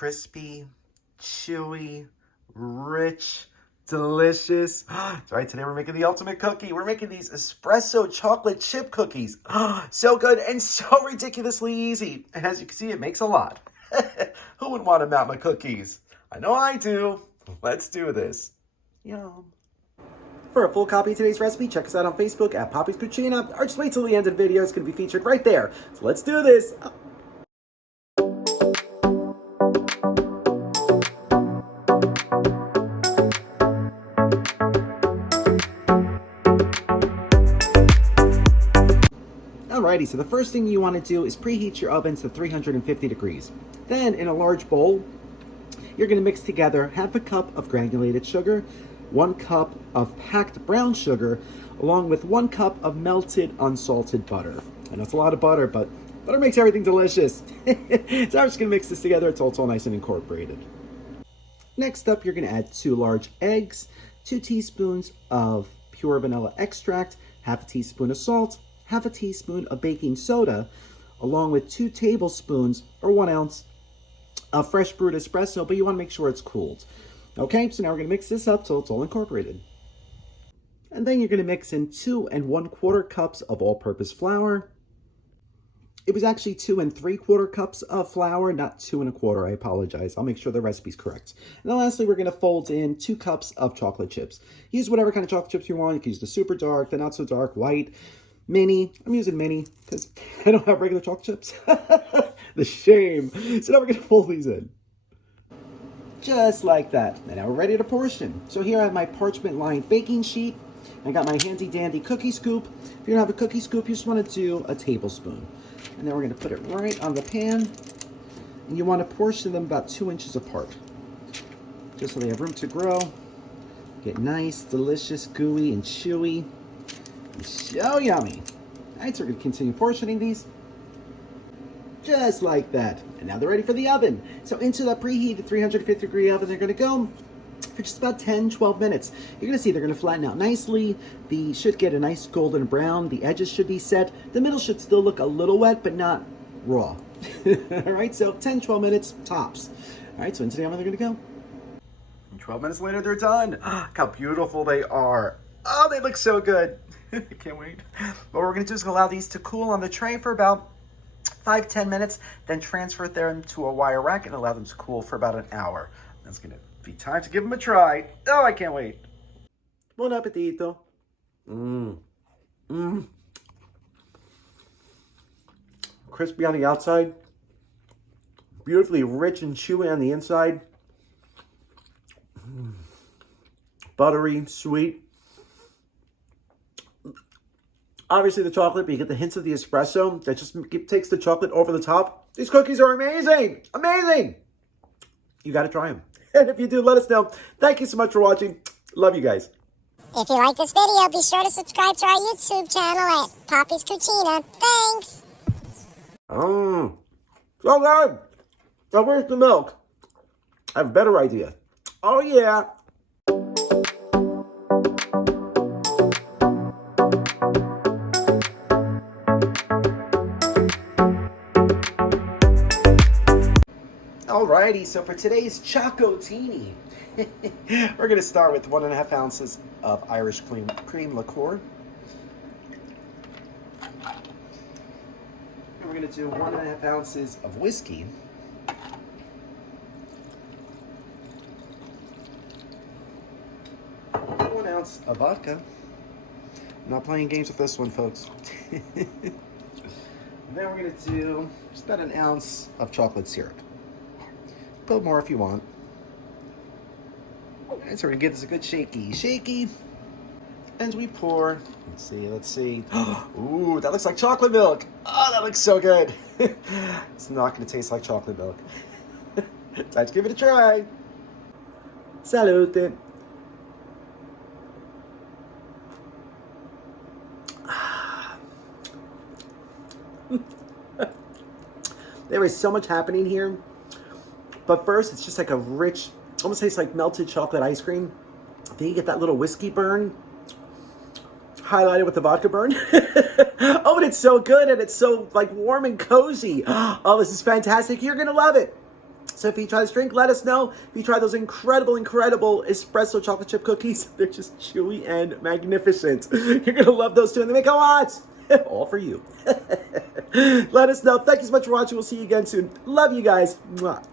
crispy, chewy, rich, delicious. That's right, today we're making the ultimate cookie. We're making these espresso chocolate chip cookies. So good and so ridiculously easy. And as you can see, it makes a lot. Who wouldn't want to mount my cookies? I know I do. Let's do this. Yum. For a full copy of today's recipe, check us out on Facebook at Poppy's Cucina, or just wait till the end of the video. It's going to be featured right there. So let's do this. Alrighty, so the first thing you want to do is preheat your ovens to 350 degrees. Then, in a large bowl, you're going to mix together half a cup of granulated sugar, 1 cup of packed brown sugar, along with 1 cup of melted unsalted butter. I know it's a lot of butter, but butter makes everything delicious. So I'm just going to mix this together until it's all nice and incorporated. Next up, you're going to add 2 large eggs, 2 teaspoons of pure vanilla extract, half a teaspoon of salt, half a teaspoon of baking soda, along with 2 tablespoons or 1 ounce of fresh brewed espresso, but you want to make sure it's cooled. Okay, so now we're going to mix this up till it's all incorporated. And then you're going to mix in 2 1/4 cups of all-purpose flour. It was actually 2 3/4 cups of flour, not 2 1/4. I apologize. I'll make sure the recipe's correct. And then lastly, we're going to fold in 2 cups of chocolate chips. Use whatever kind of chocolate chips you want. You can use the super dark, the not so dark, white, mini. I'm using mini because I don't have regular chocolate chips. The shame. So now we're going to fold these in. Just like that. And now we're ready to portion. So here I have my parchment-lined baking sheet. I got my handy-dandy cookie scoop. If you don't have a cookie scoop, you just want to do a tablespoon. And then we're going to put it right on the pan. And you want to portion them about 2 inches apart, just so they have room to grow. Get nice, delicious, gooey, and chewy. And so yummy. All right, so we're going to continue portioning these. Just like that. And now they're ready for the oven. So into the preheated 350 degree oven, they're going to go for just about 10-12 minutes. You're going to see they're going to flatten out nicely. They should get a nice golden brown. The edges should be set. The middle should still look a little wet, but not raw. All right, so 10-12 minutes tops. All right, so into the oven they're going to go. And 12 minutes later, they're done. Look how beautiful they are. Oh, they look so good. I can't wait. What we're going to do is allow these to cool on the tray for about 5-10 minutes, then transfer them to a wire rack and allow them to cool for about an hour. That's going to be time to give them a try. Oh, I can't wait. Buon appetito. Crispy on the outside, beautifully rich and chewy on the inside. Buttery, sweet. Obviously the chocolate, but you get the hints of the espresso that just takes the chocolate over the top. These cookies are amazing. Amazing. You got to try them. And if you do, let us know. Thank you so much for watching. Love you guys. If you like this video, be sure to subscribe to our YouTube channel at Poppy's Cucina. Thanks. So good. Now where's the milk? I have a better idea. Oh yeah. Alrighty, so for today's Chocotini, we're going to start with 1.5 ounces of Irish cream liqueur. And we're going to do 1.5 ounces of whiskey. 1 ounce of vodka. I'm not playing games with this one, folks. And then we're going to do just about 1 ounce of chocolate syrup. A little more if you want. And so we're gonna give this a good shaky. And we pour. Let's see. Ooh, that looks like chocolate milk. Oh, that looks so good. It's not gonna taste like chocolate milk. Time to give it a try. Salute. There is so much happening here. But first, it's just like a rich, almost tastes like melted chocolate ice cream. Then you get that little whiskey burn, highlighted with the vodka burn. Oh, and it's so good, and it's so like warm and cozy. Oh, this is fantastic. You're gonna love it. So if you try this drink, let us know. If you try those incredible espresso chocolate chip cookies, they're just chewy and magnificent. You're going to love those too, and they make a lot. All for you. Let us know. Thank you so much for watching. We'll see you again soon. Love you guys. Mwah.